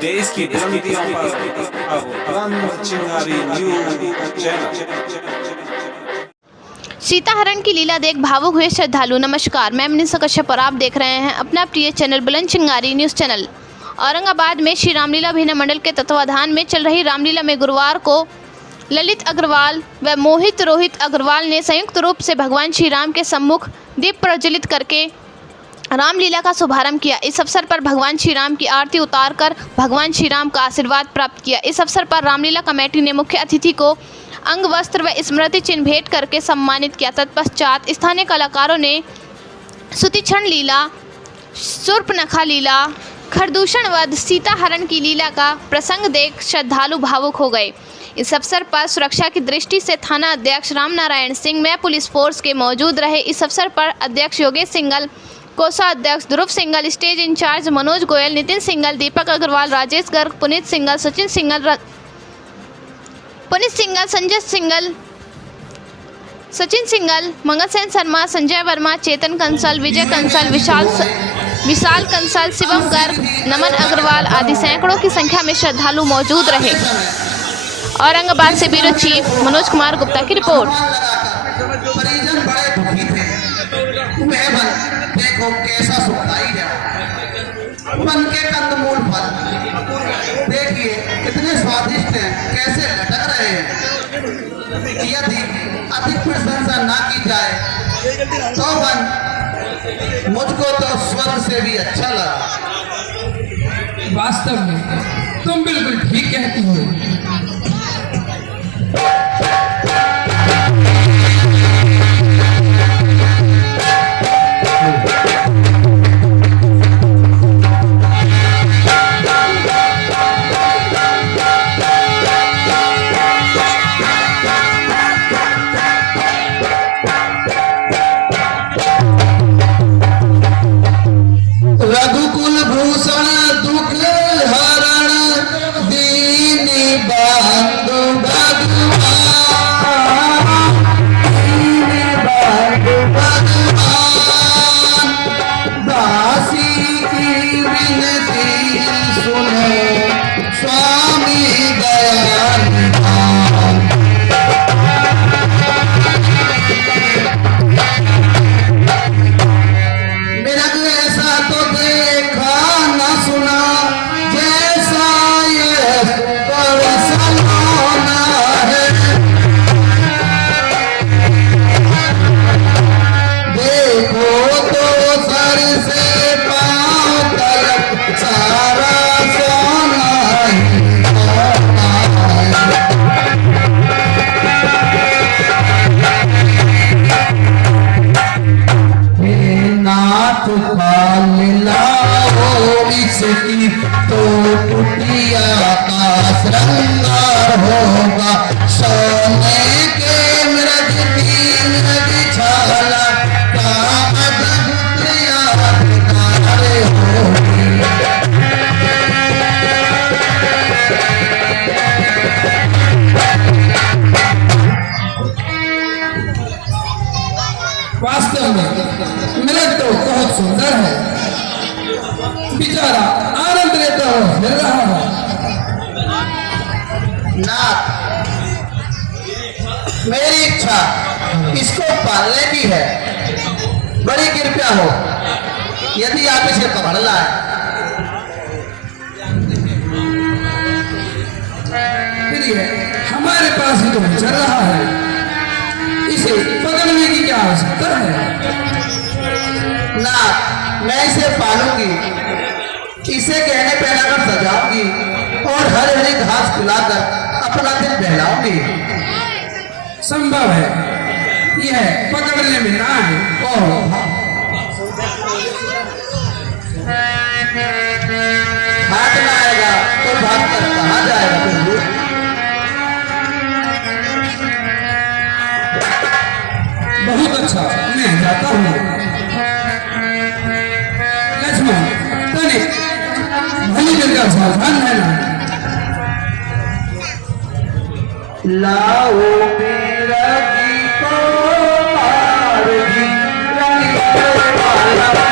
देश की बुलंदियों पर अब तुरंत चिंगारी न्यूज चैनल। सीताहरण की लीला देख भावुक हुए श्रद्धालु। नमस्कार, मैं मनीषा कश्यप और आप देख रहे हैं अपना प्रिय चैनल बुलंद चिंगारी न्यूज़ चैनल। औरंगाबाद में श्री रामलीला अभिनय मंडल के तत्वाधान में चल रही रामलीला में गुरुवार को ललित अग्रवाल व मोहित रोहित अग्रवाल ने संयुक्त रूप से भगवान श्री राम के सम्मुख दीप प्रज्वलित करके रामलीला का शुभारंभ किया। इस अवसर पर भगवान श्री राम की आरती उतारकर भगवान श्री राम का आशीर्वाद प्राप्त किया। इस अवसर पर रामलीला कमेटी ने मुख्य अतिथि को अंग वस्त्र व स्मृति चिन्ह भेंट करके सम्मानित किया। तत्पश्चात स्थानीय कलाकारों ने सुतीक्षण लीला, शूर्पणखा लीला, खरदूषण वध, सीताहरण की लीला का प्रसंग देख श्रद्धालु भावुक हो गए। इस अवसर पर सुरक्षा की दृष्टि से थाना अध्यक्ष रामनारायण सिंह में पुलिस फोर्स के मौजूद रहे। इस अवसर पर अध्यक्ष योगेश सिंगल, कोषाध्यक्ष ध्रुव सिंगल, स्टेज इंचार्ज मनोज गोयल, नितिन सिंगल, दीपक अग्रवाल, राजेश गर्ग, पुनीत सिंगल, सचिन सिंगल, संजय सिंगल, सचिन सिंगल, मंगलसेन शर्मा, संजय वर्मा, चेतन कंसल, विजय कंसल, विशाल कंसल, शिवम गर्ग, नमन अग्रवाल आदि सैकड़ों की संख्या में श्रद्धालु मौजूद रहे। औरंगाबाद से ब्यूरो चीफ मनोज कुमार गुप्ता की रिपोर्ट। देखो कैसा सुखाई जाए मन के कंदमूल फल, देखिए कितने स्वादिष्ट हैं, कैसे लटक रहे हैं। यदि अधिक प्रशंसा ना की जाए तो मन मुझको तो स्वर्ग से भी अच्छा लगा। वास्तव में तुम बिल्कुल ठीक कहती हो। रघुकुल भूषण दुख हरण दीन बंधु भगवान, दीन बंधु भगवान, दासी की विनती सुनो स्वामी दयानिधान। मेरा ऐसा तो देखा न सुना जैसा ये परसलाना है। देखो तो सर से पांव तक सारा सोना ही सोना है। नाथ का मिलाओ इसकी तो कुटिया का श्रृंगार होगा। सोने के मृग की मृग छाला का अद्भुत यादगार होगी। वास्तव में मृग तो बहुत सुंदर है, बेचारा आनंद लेता हुआ फिर रहा है। नाथ, मेरी इच्छा इसको पालने की है, बड़ी कृपया हो यदि आप इसे पकड़ लाए। फिर ये हमारे पास ही तो चल रहा है, इसे पकड़ने की क्या आवश्यकता है। नाथ, मैं इसे पालूंगी, इसे गहने पहनाकर सजाऊंगी और हरी हरी घास खिलाकर अपना दिल बहलाऊंगी। संभव है यह पकड़ने में ना है। हाथ में आएगा तो भाग कर कहाँ जाएगा प्रभु। बहुत अच्छा, मैं जाता हूँ। लक्ष्मण, तनिक भली जगह सावधान रहना। लाओ मेरा दीपो पार दी वाला।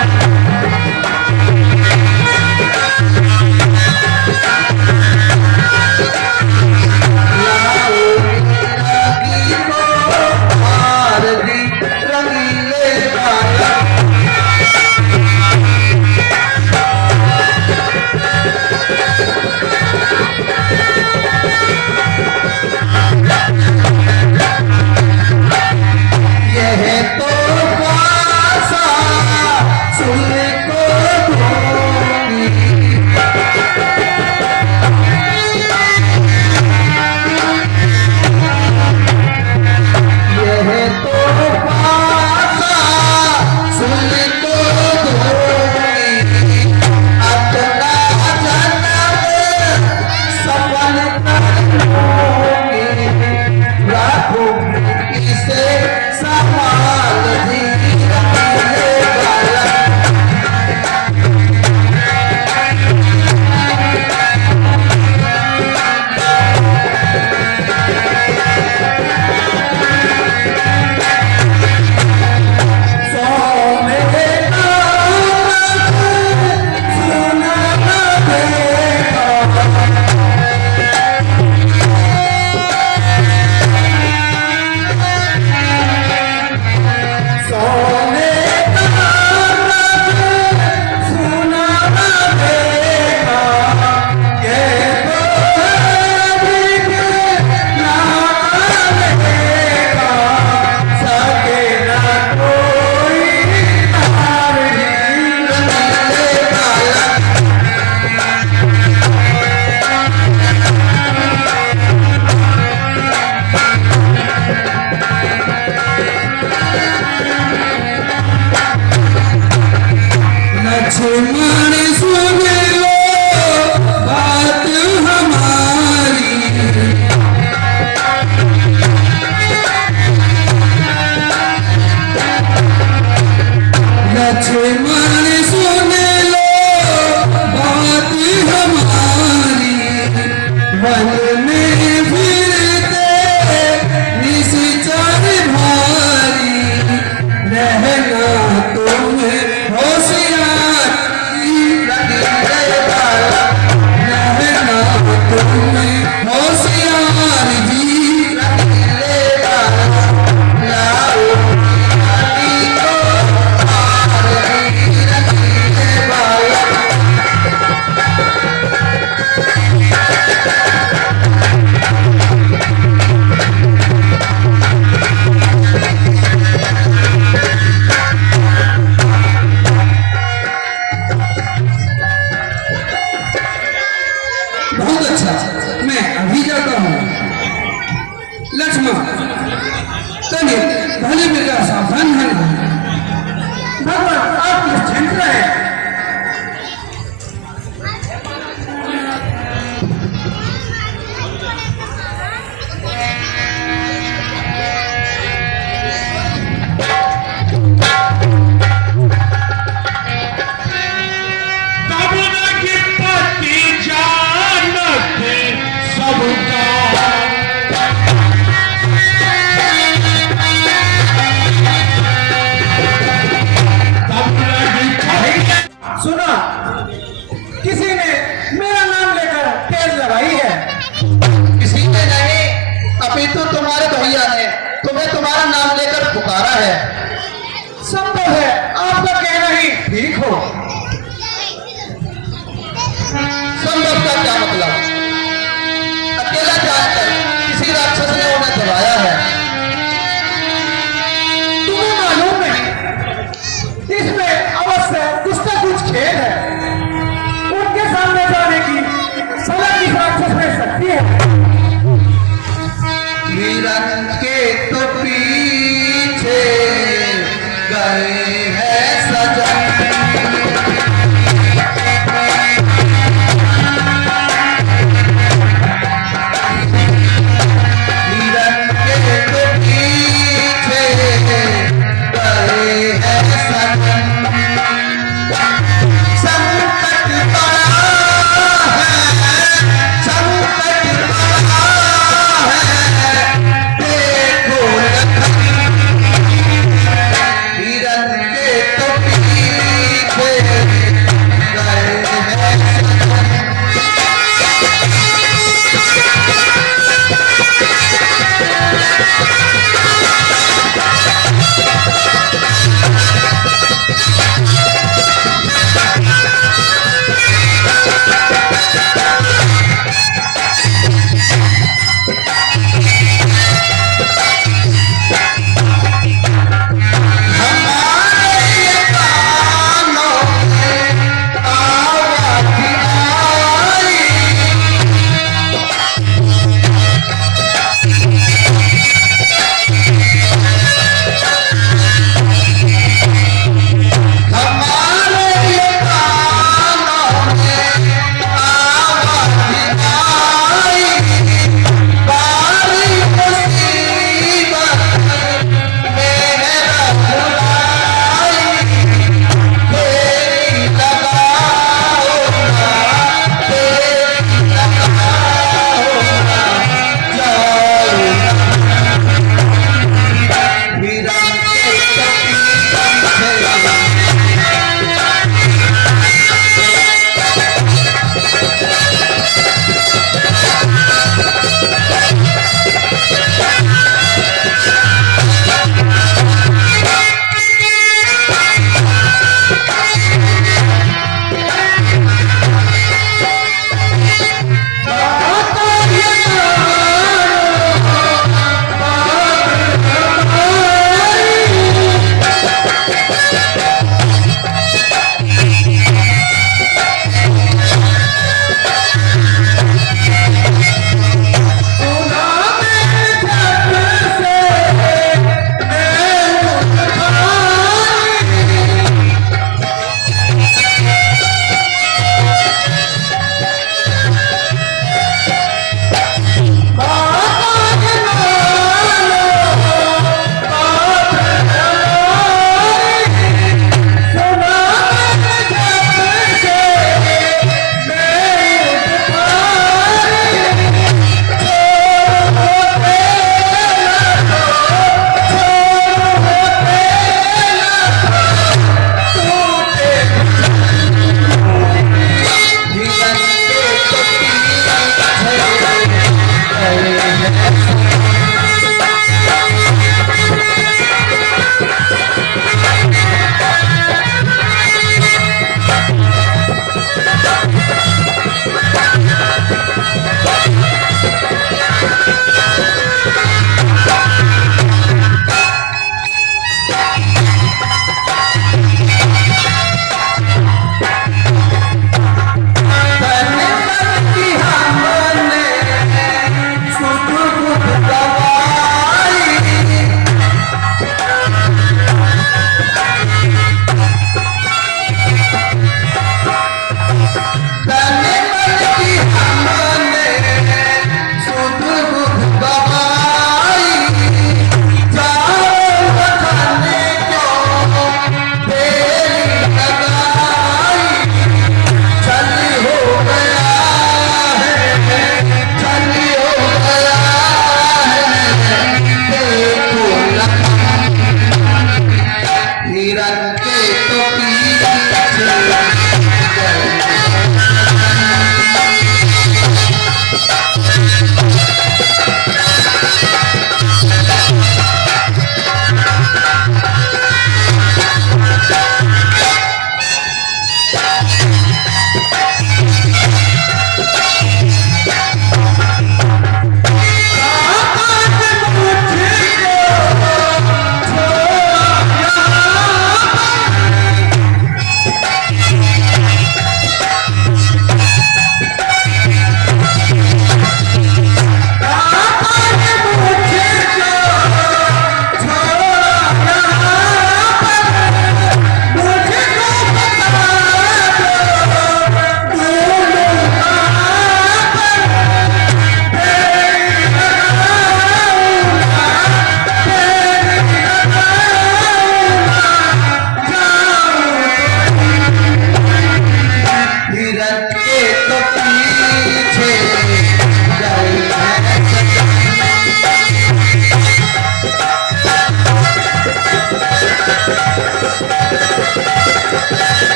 लक्ष्मण सुन लो बात हमारी, लक्ष्मण सुन लो बात हमारी, वन में फिरते निश्चर भारी, रहना तुम होशियार रहना तुम होशियार जी, बहुत अच्छा। मैं अभी जाता हूँ। लक्ष्मण तनिक भले मेरा सावधान है। भगवान आप निश्चिंत रहे। सुना, किसी ने मेरा नाम लेकर तेज लगाई है। किसी ने नहीं, अभी तो तुम्हारे भैया ने तुम्हें तुम्हारा नाम लेकर पुकारा है। संभव है आपका कहना ही ठीक हो। संभव का क्या मतलब? अकेला जानकर किसी राक्षस ने उन्हें दबाया है। तुम्हें मालूम नहीं, इसमें अवश्य कुछ न कुछ खेल है। उनके सामने जाने की सलाह किस राक्षस में शक्ति है। हिरण के तो पीछे गए हैं सजन, हिरण के तो पीछे गए हैं सजन, संकट बड़ा है, संकट बड़ा है, देखो हिरण के तो पीछे गए हैं सजन। हिरन के तो पीछे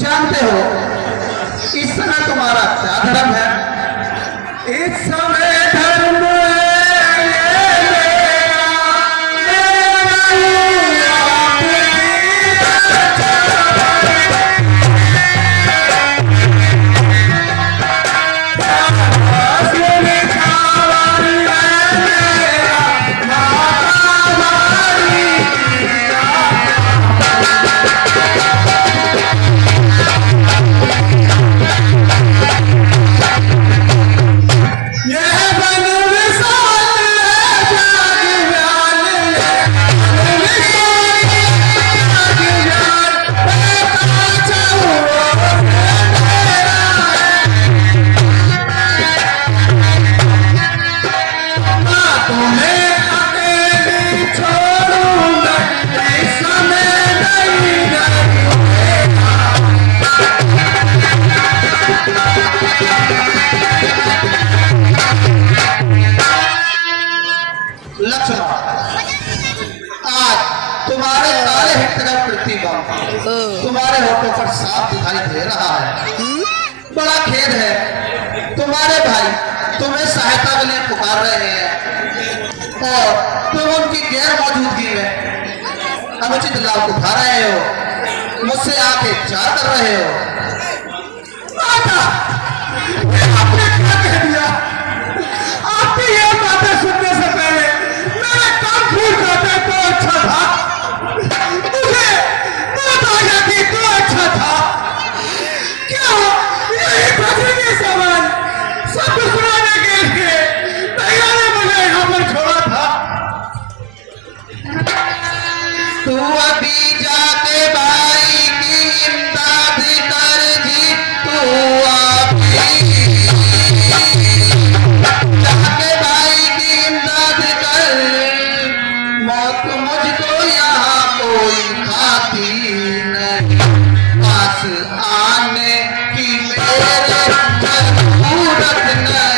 जानते हो इस समय तुम्हारा क्या धर्म है? इस समय धर्म तुम्हारे होठों पर साफ दिखाई दे रहा है। बड़ा खेद है, तुम्हारे भाई तुम्हें सहायता के लिए पुकार रहे हैं और तुम उनकी गैर मौजूदगी में अनुचित लाभ उठा रहे हो, मुझसे आके चार कर रहे हो। आपने क्या कह दिया? आपकी ये बातें सुनने से पहले मेरा काम भूल जाते तो अच्छा था। मुझे बता जाती तो अच्छा था। क्या यही बचने के सवाल सब सुनाने के लिए भैया ने मुझे यहाँ पर छोड़ा था? तू अभी जाके भाई की इमदाद कर जी, तू जाके भाई की इमदाद कर, मौत मुझको यहाँ कोई खाती नहीं, पास आने की मेरे जरूरत नहीं।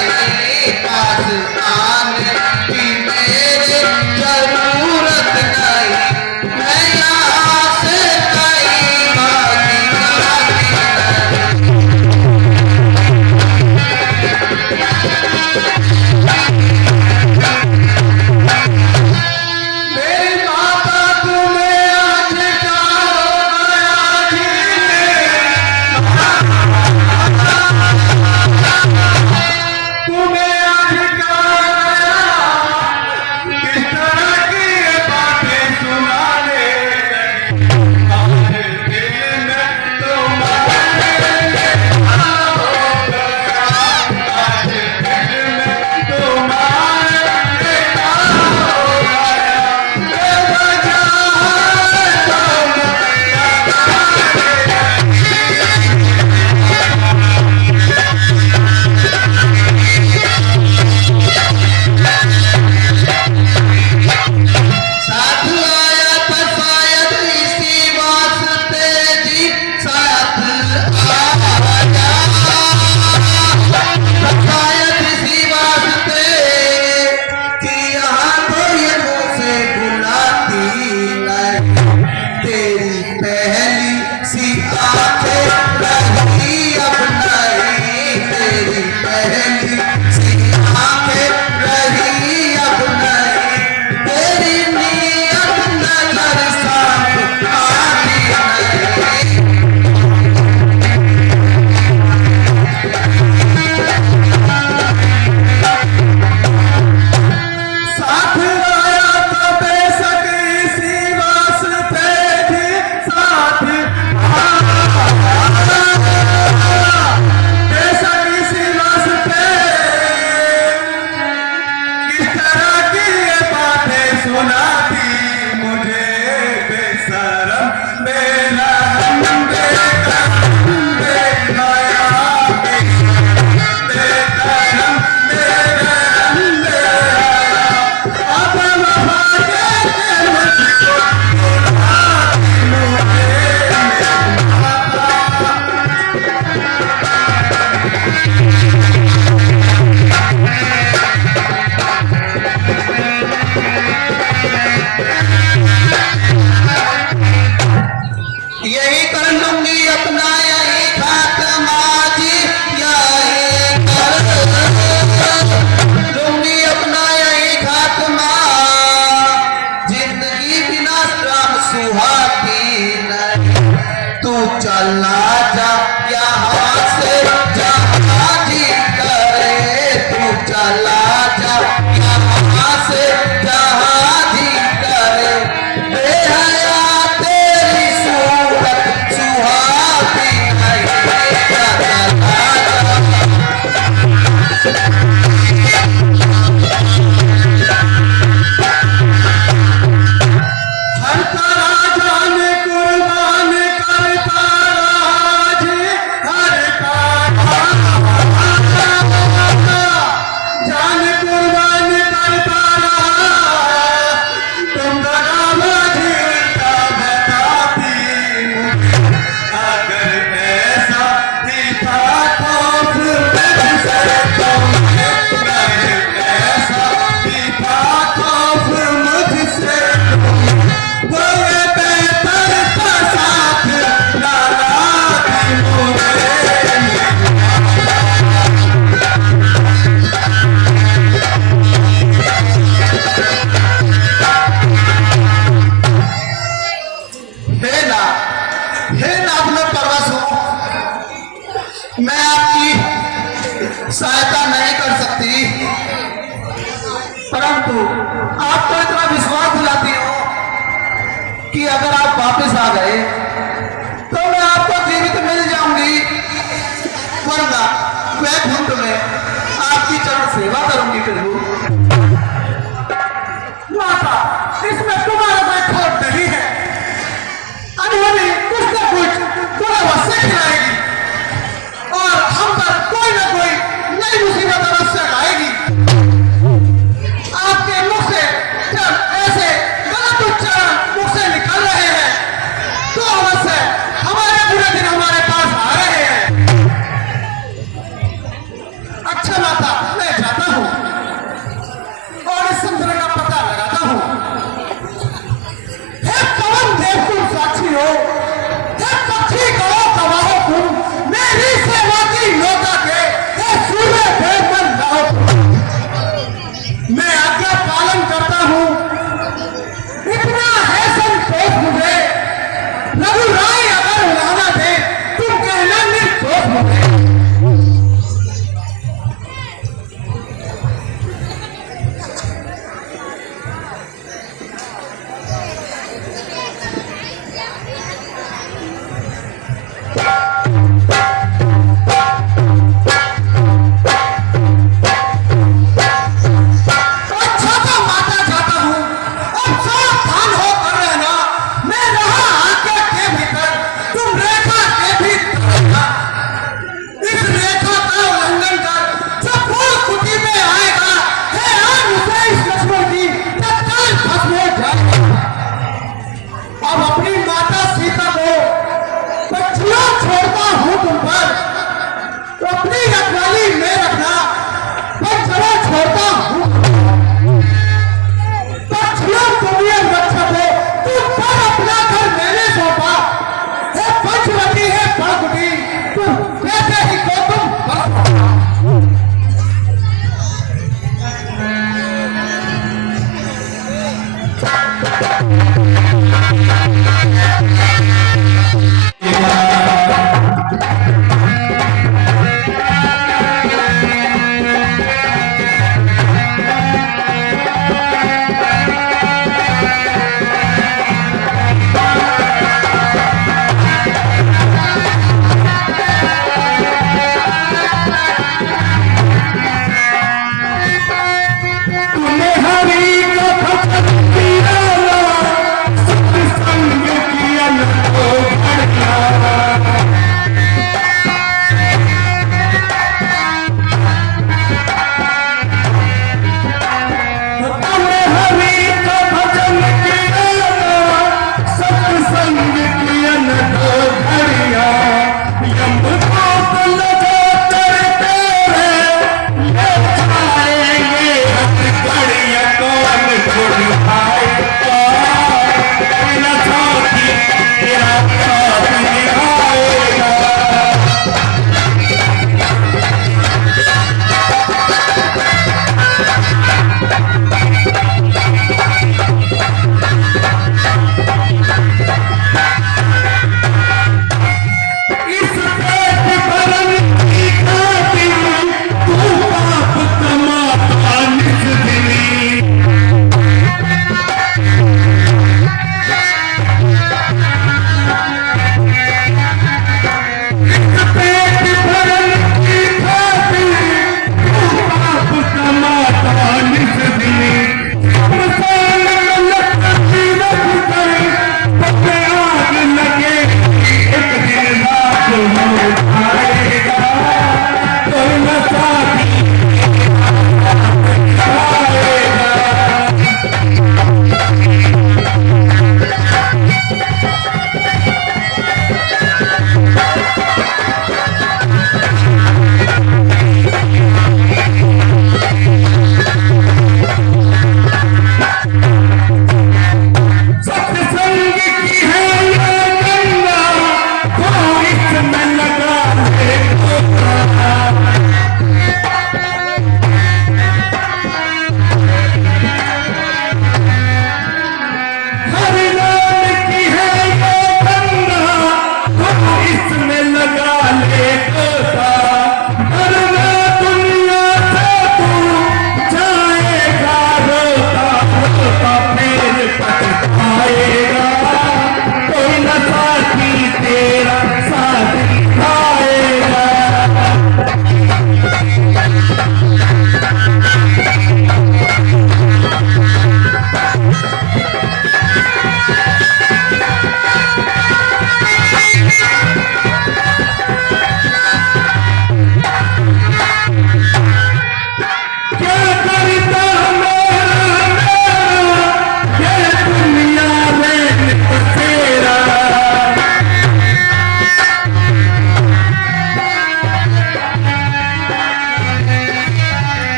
परंतु आप तो इतना विश्वास दिलाती हो कि अगर आप वापस आ गए तो मैं आपको जीवित मिल जाऊंगी, वरना वैकुंठ में आपकी चरण सेवा करूंगी प्रभु। माता, इसमें तुम्हारा कोई खोट नहीं है। अनहोनी कुछ न कुछ तुम्हें अवश्य खिलाएगी और हम पर कोई न कोई नई मुसीबत अवश्य आएगी। आपके मुख से जब ऐसे गलत उच्चारण मुख से निकल रहे हैं तो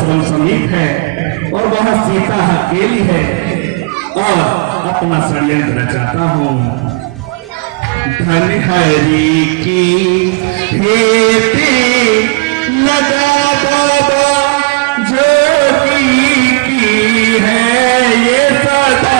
आश्रम समीप है और वहां सीता अकेली है और अपना षड्यंत्र रचाता हूँ। धन हरि की खेती लगा बाबा जोगी की है ये सदा।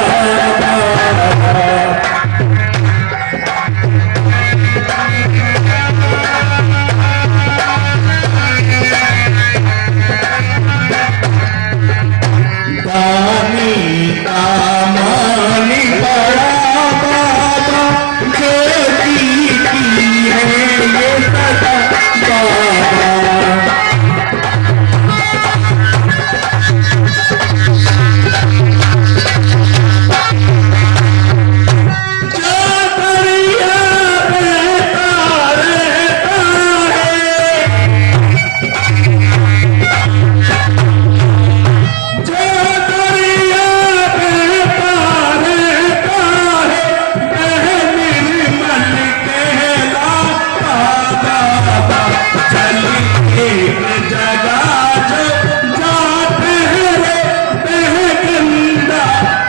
दानी दामानी बड़ा बाबा जोगी की है ये सदा बाबा। जो दरिया बहता रहता है, जो दरिया बहता रहता है, वह निर्मल कहलाता बाबा। चल एक जगह जो जा ठहरे, वह गंदा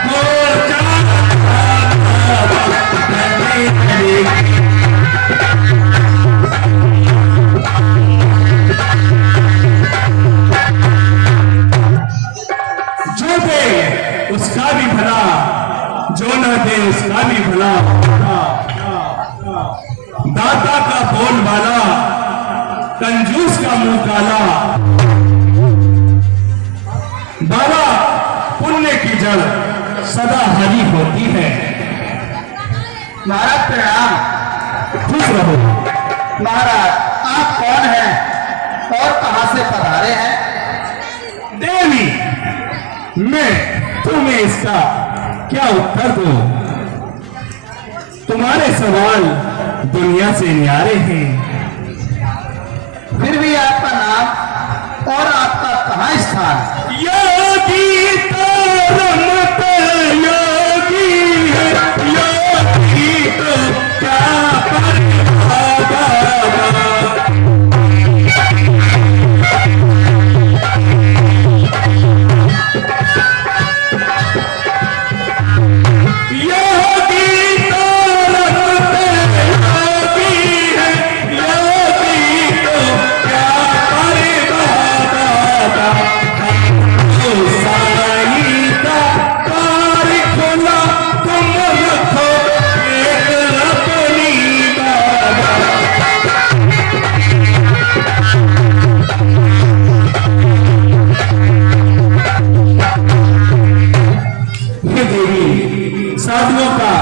हो जाता बाबा। हरे हरे जो दे उसका भी भला, जो न दे उसका भी भला। दाता का बोल वाला, कंजूस का मुंह काला। बाबा पुण्य की जड़ सदा हरी होती है। महाराज प्रणाम। खुश रहो। महाराज आप कौन हैं और कहां से पधारे हैं? देवी, मैं तुम्हें इसका क्या उत्तर दूं? तुम्हारे सवाल दुनिया से न्यारे हैं। फिर भी आपका नाम और आपका कहाँ स्थान? योगी तो रमत योगी है, योगी तो क्या बाबा। योगी तो रमत योगी है, योगी तो क्या बाबा। साई का कार खोला तुम रखो एक अपनी बाबा। हे देवी, साधुओं का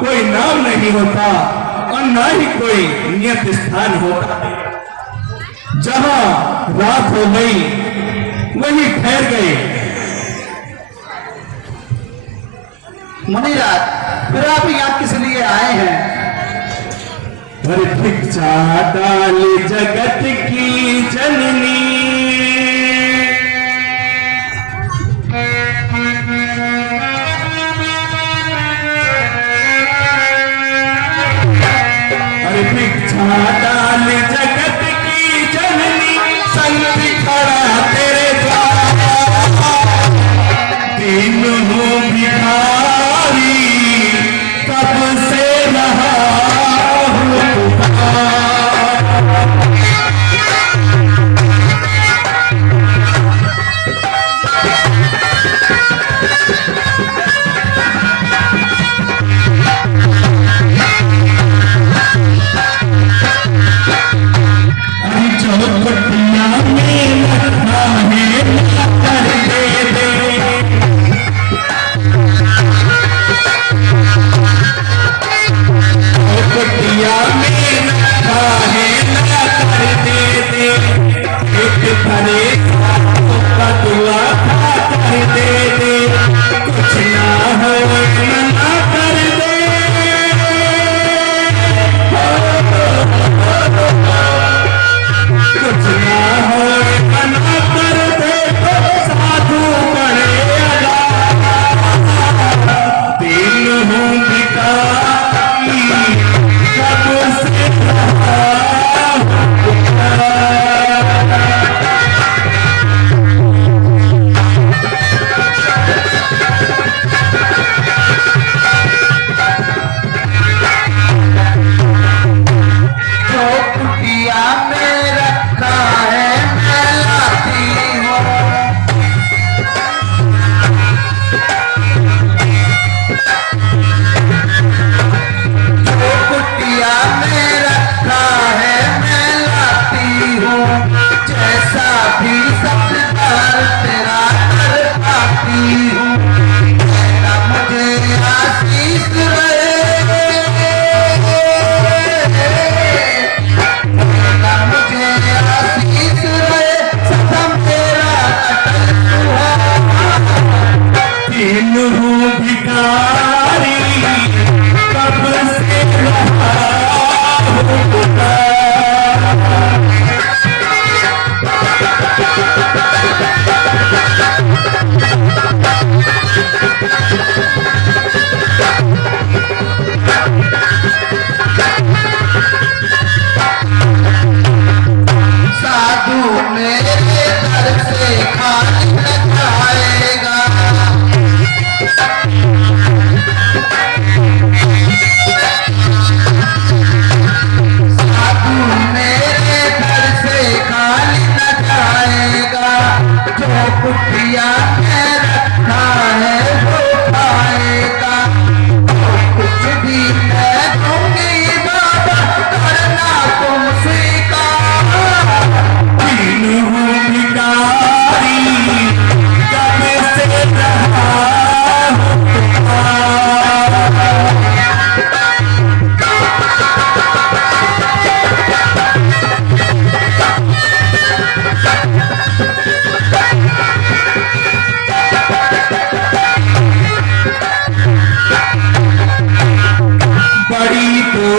कोई नाम नहीं होता और ना ही कोई नियत स्थान होता। जहां रात हो गई वहीं ठहर गए। मुनिराज फिर आप यहाँ किस लिए आए हैं? हर भिक्षा डाल जगत की जननी, हर भिक्षा डाल जगत की जननी, संत खड़ा तेरे द्वार। दिन हूँ भिखारी कब से रहा हूँ पुकार।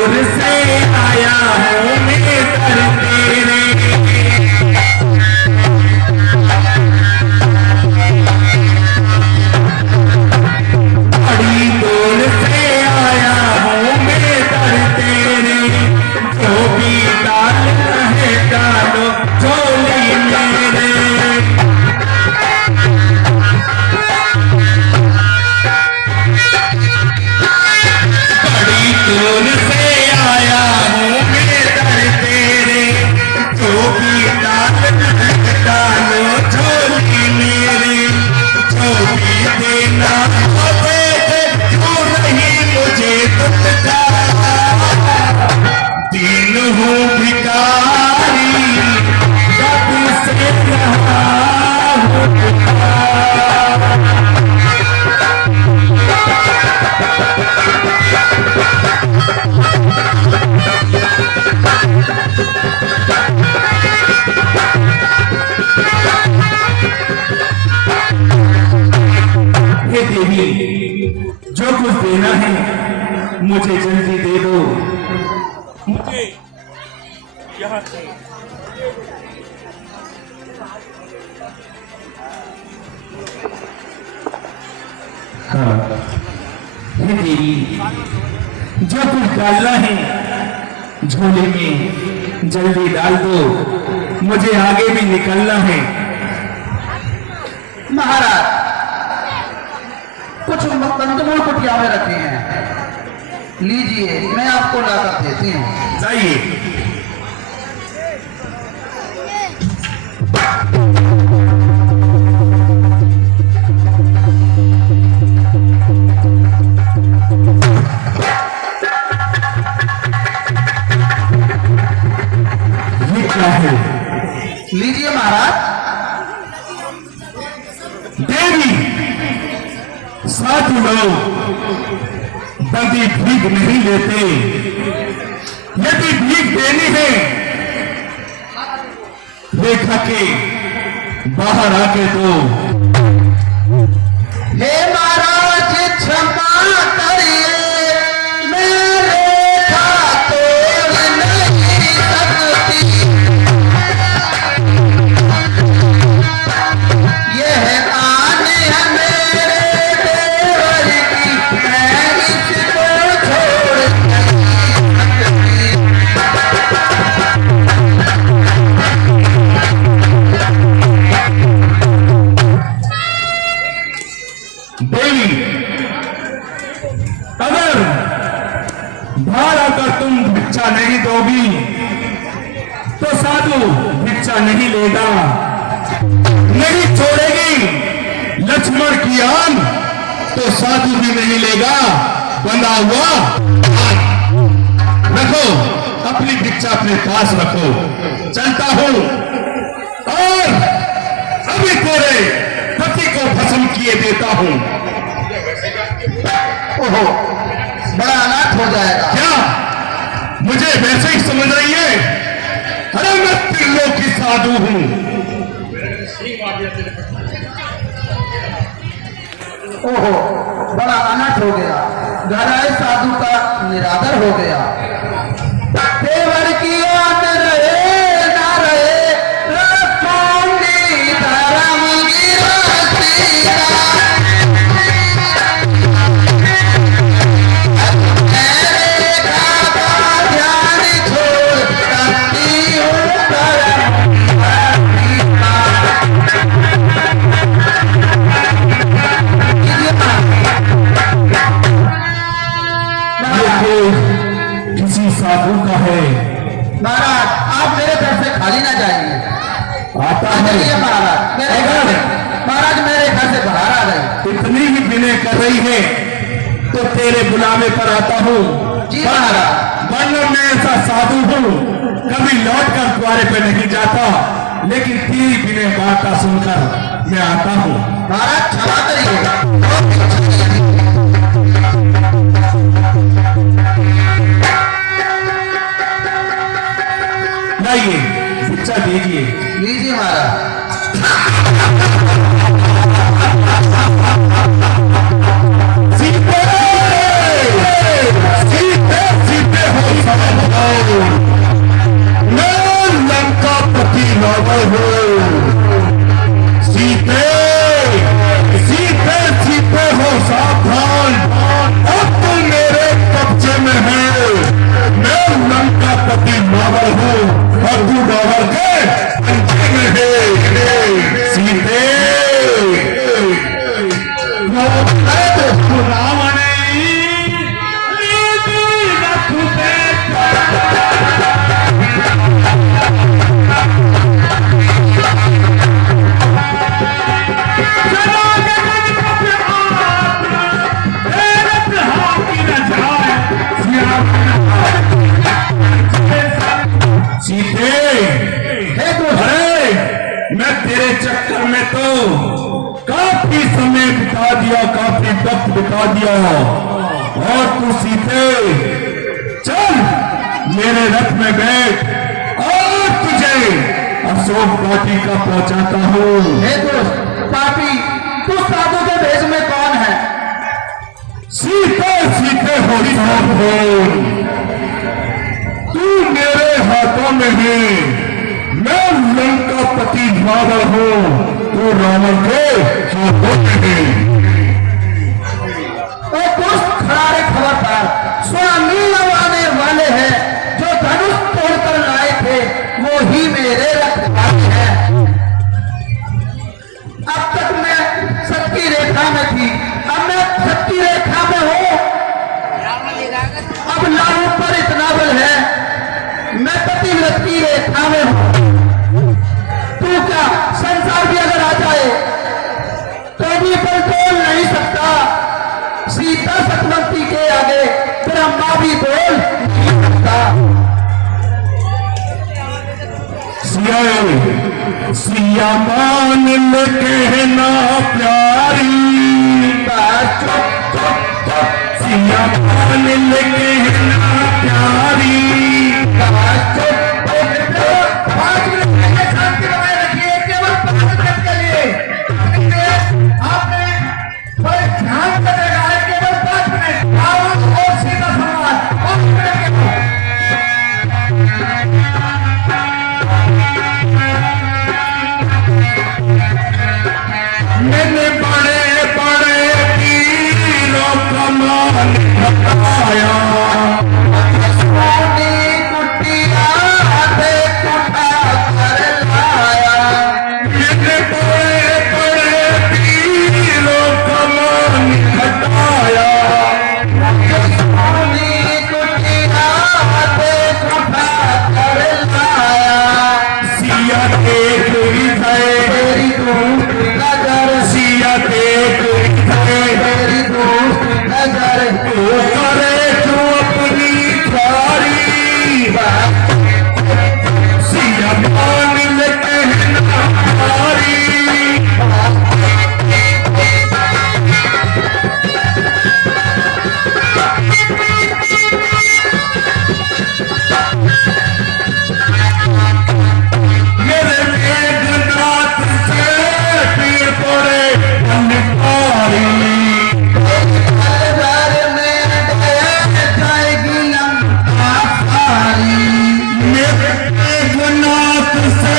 दूर से आया हूँ मैं दर तेरे, बड़ी दूर से आया हूँ मैं दर तेरे, जो भी डालना है डालो झोली मेरे। बड़ी दूर से आया हूँ मैं दर तेरे, जो भी डालना है डालो झोली मेरे, जो भी देना हो दे दे, क्यों नहीं मुझे दुखता, दीन हूँ भिखारी कब से रहा हूँ पुकार। हे देवी, जो कुछ देना है मुझे जल्दी दे दो, मुझे यहाँ से हाँ। हे देवी, जो कुछ डालना है झोले में जल्दी डाल दो, मुझे आगे भी निकलना है। महाराज कुछ कंदमूल कुटिया में रखे हैं, लीजिए मैं आपको लाकर देती हूँ। जाइए। ये क्या है? लीजिए महाराज। देवी, साधु लोग बदी भीख नहीं लेते, यदि भीख देनी है रेखा के बाहर आके दो। हे महाराज क्षमा करिए, मैं रेखा तोड़ नहीं सकती, यह आन है मेरे देवर की, मैं इसको छोड़ नहीं देवी, अगर बाहर आकर तुम भिक्षा नहीं दोगी तो साधु भिक्षा नहीं लेगा, नहीं छोड़ेगी लक्ष्मण की आन तो साधु भी नहीं लेगा। बंधा हुआ हाथ रखो, अपनी भिक्षा अपने पास रखो, चलता हूं और अभी तेरे पति को भस्म किए देता हूं। ओहो, बड़ा अनाथ हो जाएगा। क्या मुझे वैसे ही समझ रही है? अरे मैं त्रिलोक की साधु हूं। ओहो, बड़ा अनाथ हो गया, घर आए साधु का निरादर हो गया। देवर की आन रहे ना रहे, रखूंगी धर्म की रसीदा, रेखा का ध्यान छोड़ करती हूँ धर्म ये खेत किसी साधु का है। महाराज आप मेरे घर से खाली ना जाइए। आता चलिए है महाराज, महाराज मेरे घर से बाहर आ गए। इतनी ही विनय कर रही है तो तेरे बुलावे पर आता हूँ। जी महाराज। वरना मैं ऐसा साधु हूँ, कभी लौट कर द्वारे पे नहीं जाता, लेकिन तेरी विनय वार्ता सुनकर मैं आता हूँ। महाराज क्षमा करिएगा। लाइए भिक्षा दीजिए। लीजिए महाराज। सीधे सीधे सीधे हो मैं लंका पति रावण हूँ। सीते सीते सीते हो सावधान, अब तुम मेरे कब्जे में है। मैं लंका पति रावण हूँ और तू रावण के पंजे में है। सीते रावण सीते, अरे मैं तेरे चक्कर में तो काफी समय बिता दिया, काफी वक्त बिता दिया। और तू सीते चल मेरे रथ में बैठ और तुझे अशोक वाटिका पहुंचाता हूँ। हे दोस्त पापी, तू साधु के भेष में कौन है? सीते सीते हो सावधान, तू मेरे हाथों में है। मैं लंका पति रावण हूँ, तू रावण के हाथों में है। ओ दोस्त खरारे खबरदार, स्वामी आने वाले हैं। जो धनुष तोड़कर लाए थे वो ही मेरे रखवाले हैं। अब तक मैं सत्य रेखा में थी, अब मैं सत्य रेखा में हूँ। अब लालू पर इतना बल है, मैं पतिव्रत की रेखा में हूँ। तू क्या संसार भी अगर आ जाए तो भी बल तोड़ नहीं सकता। सीता सतवंती के आगे ब्रह्मा भी बोल नहीं सकता। सिया मान ले कहना प्यारी, सिया मान ले कहना प्यारी। 5 मिनट के लिए शांति बनाए रखिए, केवल 5 मिनट के लिए। आपने थोड़े ध्यान से देखा है, केवल 5 मिनट। रावण और सीता संवाद 5 मिनट के लिए। मैंने बड़े बड़े तीरों का मान बताया, सोनी कुटिया हाथे कुठा कर लाया। मैंने बड़े बड़े तीरों का मान बताया। सोनी कुटिया हाथे कुठा कर लाया। सिया देख इधर, तेरी दोस्त नजर, सिया देख इधर, तेरी दोस्त नजर। तो करे तू अपनी ख्यारी। सिया मान ले कहना प्यारी। मेरे मेघनाथ से पीर पड़े बनकारी। घर में जाएगी लंका सारी। मेरे मेघनाथ से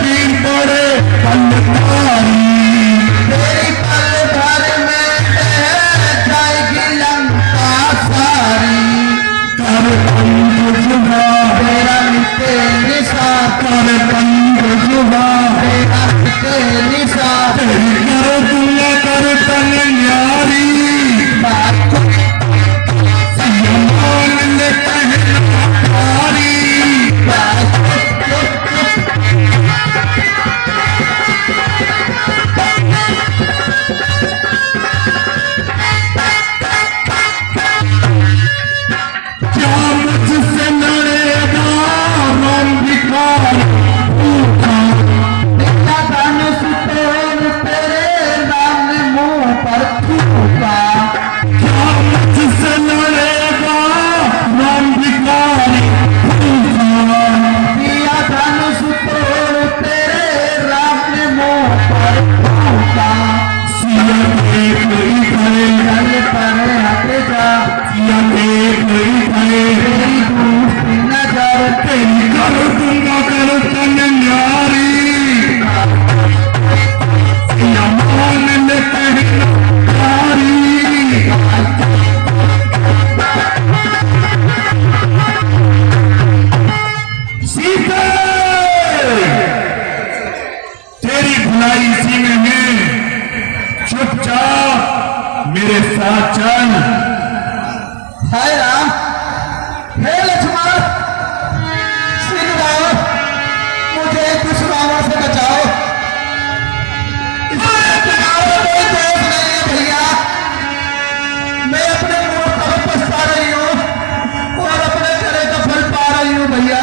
पीर पड़े बनकारी। तेरी पल भर में जाएगी लंका सारी। कर पंग जुबा, तेरा मिटे निशा, कर पंग जुबा, तेरा मिटे निशा। तेरी कर दुआ कर तन यारी। सिया मान ले कहना प्यारी। क्या मुझसे लड़ेगा राम भिखारी? तेरा धनुष साथ चल। हाय राम, हे लक्ष्मण, श्री राम, मुझे कुछ रावण से बचाओ। इसमें तुम्हारा कोई दोष नहीं है भैया। मैं अपने मूर्ख पर पछता रही हूँ और अपने करे का फल पा रही हूँ भैया।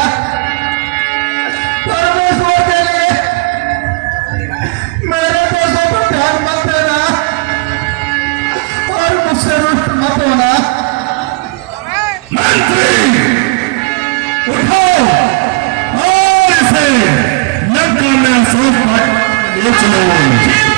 परमेश्वर के लिए मेरे दोषों पर ध्यान मत देना और मुझसे रुष्ट मत होना। मंत्री उठो और इसे लंका में सूख ले चलो।